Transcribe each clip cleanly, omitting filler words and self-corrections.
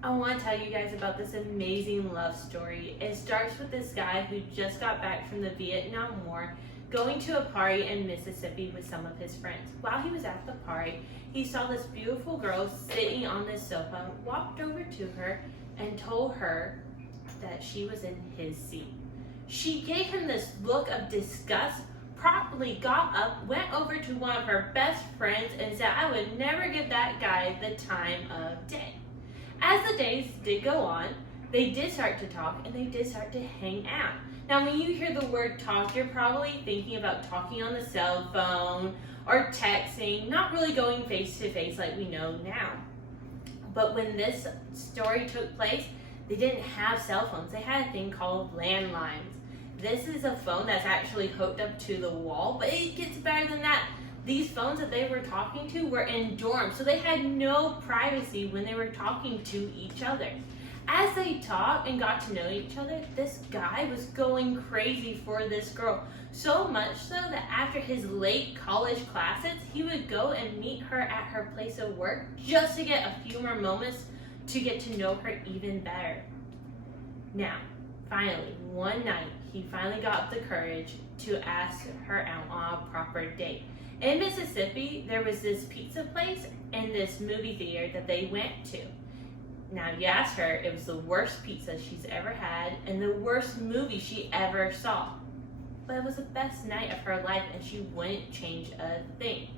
I want to tell you guys about this amazing love story. It starts with this guy who just got back from the Vietnam War, going to a party in Mississippi with some of his friends. While he was at the party, he saw this beautiful girl sitting on this sofa, walked over to her, and told her that she was in his seat. She gave him this look of disgust, promptly got up, went over to one of her best friends, and said, "I would never give that guy the time of day." As the days did go on, they did start to talk and they did start to hang out. Now, when you hear the word talk, you're probably thinking about talking on the cell phone or texting, not really going face to face like we know now. But when this story took place, they didn't have cell phones. They had a thing called landlines. This is a phone that's actually hooked up to the wall, but it gets better than that. These phones that they were talking to were in dorms, so they had no privacy when they were talking to each other. As they talked and got to know each other, this guy was going crazy for this girl. So much so that after his late college classes, he would go and meet her at her place of work just to get a few more moments to get to know her even better. Now, finally, one night, he finally got up the courage to ask her out on a proper date. In Mississippi, there was this pizza place and this movie theater that they went to. Now, you ask her, it was the worst pizza she's ever had and the worst movie she ever saw. But it was the best night of her life and she wouldn't change a thing.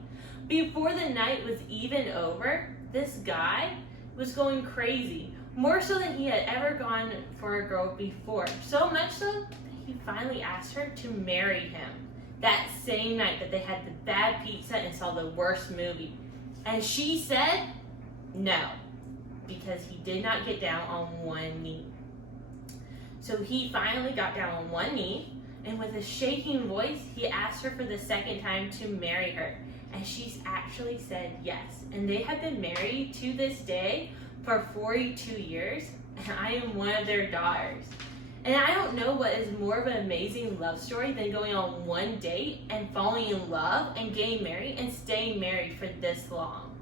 Before the night was even over, this guy was going crazy, more so than he had ever gone for a girl before. So much so that he finally asked her to marry him that same night that they had the bad pizza and saw the worst movie. And she said no, because he did not get down on one knee. So he finally got down on one knee, and with a shaking voice, he asked her for the second time to marry her. And she's actually said yes. And they have been married to this day for 42 years, and I am one of their daughters. And I don't know what is more of an amazing love story than going on one date and falling in love and getting married and staying married for this long.